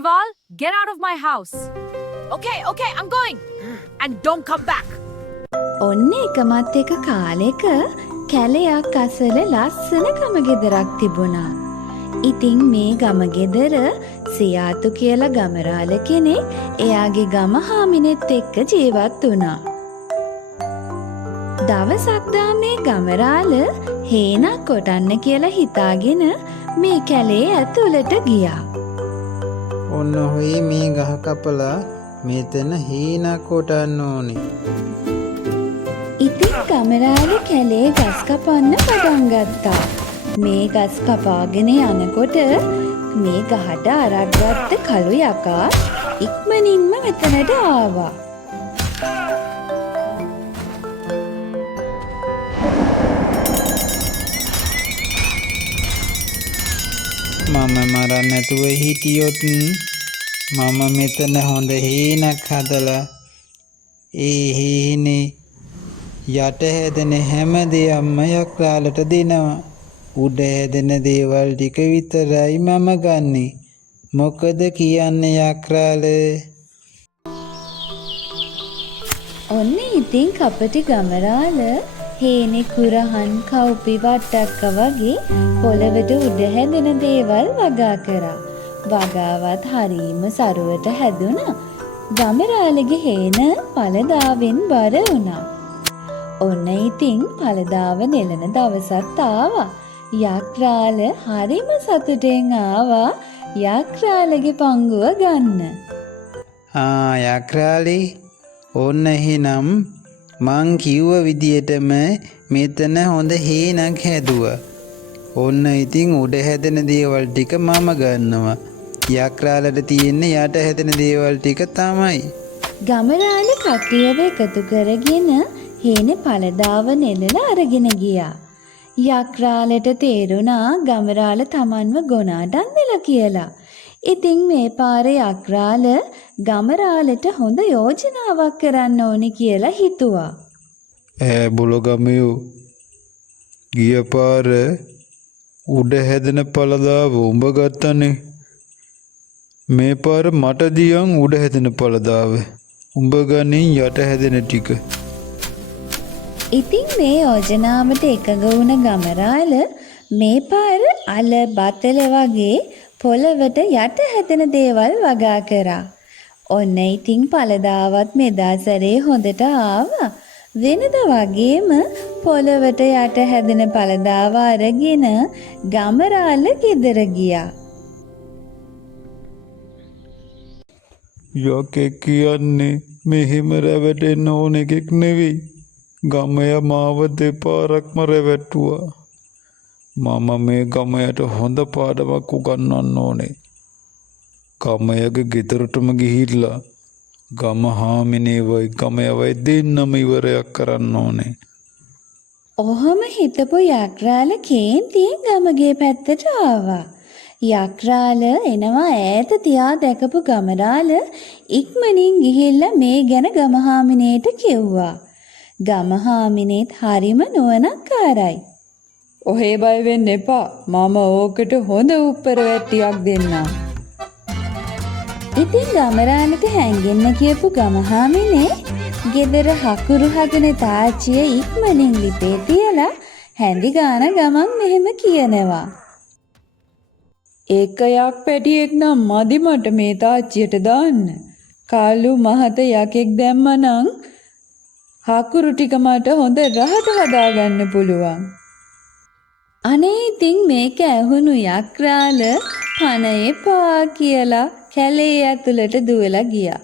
Vival, get out of my house. Okay, I'm going. And don't come back. ඔන්න එකමත් එක කාලෙක කැලයක් අසල ලස්සන ගමගෙදරක් තිබුණා. ඉතින් මේ ගමගෙදර සියාතු කියලා ගමරාල කෙනෙක් එයාගේ ගම හාමිනෙත් එක්ක ජීවත් වුණා. දවසක් මේ ගමරාල හේනක් කොටන්න කියලා හිතාගෙන මේ කැලේ ඇතුළට ගියා. ඔන්න හොයි මේ ගහ කපලා මෙතන හේනක් කොටන්න ඕනේ. ඉතින් ගමරාල කැලේ ගස් කපන්න පටන් ගත්තා. මේ ගස් කපාගෙන යනකොට මේ ගහට අරක් ගත්ත කළු යකා ඉක්මනින්ම මෙතනට ආවා. මම මරන්න නැතුව හිටියොත් මම මෙතන හොඳ හේනක් හදලා ඒ හේනේ යට හැදෙන හැම දෙයක්ම යක්‍රාලට දෙනවා. උඩ හැදෙන දේවල් ටික විතරයි මම ගන්නෙ. මොකද කියන්නේ යක්‍රාල? ඔන්න ඉතින් කපටි ගමරාල හේනේ කුරහන් කව්පි වට්ටක්ක වගේ පොළවට උඩ හැදෙන දේවල් වගා කරා. වගාවත් හරීම සරුවට හැදුණා. ගමරාලගේ හේන පළදාවෙන් බර වුණා. ඔන්න ඉතින් පළදාව නෙලන දවසත් ආවා. යක්‍රාල හරිම සතුටෙන් ආවා යක්‍රාලගේ පංගුව ගන්න. යක්‍රාලේ ඔන්න එහෙනම් මං කිව්ව විදියටම මෙතන හොඳ හේනක් හැදුවා. ඔන්න ඉතින් උඩ හැදෙන දේවල් ටික මම ගන්නවා. යක්‍රාලට තියෙන්නේ යට හැදෙන දේවල් ටික තමයි. ගමරාල කට්ටියව එකතු කරගෙන හේනේ පළදාව නෙලලා අරගෙන ගියා. යක්‍රාලට තේරුණා ගමරාල තමන්ව ගොනාටන් දෙලා කියලා. ඉතින් මේ පාරේ යක්‍රාල ගමරාලට හොඳ යෝජනාවක් කරන්න ඕනේ කියලා හිතුවා. බුලගමයෝ ගිය පාර උඩ හැදෙන පළදාව උඹ ගත්තනේ. මේ පාර මට දියන් උඩ හැදෙන පළදාව උඹ ගනින් යට හැදෙන ටික. ඉතින් මේ යෝජනාවට එකග වුණ ගමරාල මේ පාර අල බතල වගේ පොළවට යට හැදෙන දේවල් වගා කරා. ඔන්න ඉතින් පළදාවත් මෙදා සැරේ හොඳට ආවා. වෙනද වගේම පොළවට යට හැදෙන පළදාව අරගෙන ගමරාල ගෙදර ගියා. යකෙක් කියන්නේ මෙහෙම රැවටෙන්න ඕන එකෙක් නෙවෙයි. ගමය මාව දෙපාරක්ම රැවැට්ටුවා. මම මේ ගමයට හොඳ පාඩමක් උගන්වන්න ඕනේ. ගමයගේ ගෙදරටම ගිහිල්ලා ගම හාමිනේවයි ගමයවයි දෙන්නම ඉවරයක් කරන්න ඕනේ. ඔහොම හිතපු යක්රාල කේන්තියෙන් ගමගේ පැත්තට ආවා. යක්රාල එනවා ඈත තියා දැකපු ගමරාල ඉක්මනින් ගිහිල්ලා මේ ගැන ගමහාමිනේට කිව්වා. ගමහාමිනේත් හරිම නුවණක්කාරයි. ඔහේ බය වෙන්න එපා. මම ඕකට හොඳ උත්තර වැට්ටියක් දෙන්නම්. ඉතින් ගමරාලට හැංගෙන්න කියපු ගමහාමිනේ ගෙදර හකුරු හදන තාච්චිය ඉක්මනින් ලිපේ තියලා හැඳි ගාන ගමන් මෙහෙම කියනවා. එකයක් පැටියෙක් නම් මදි මට මේ තාච්චියට දාන්න. කාලු මහත යකෙක් දැම්මනම් හකුරු ටික මට හොඳ රහට හදාගන්න පුළුවන්. අනේ ඉතින් මේක ඇහුණු යක්රාල පණ එපා කියලා කැලේ ඇතුළට දුවලා ගියා.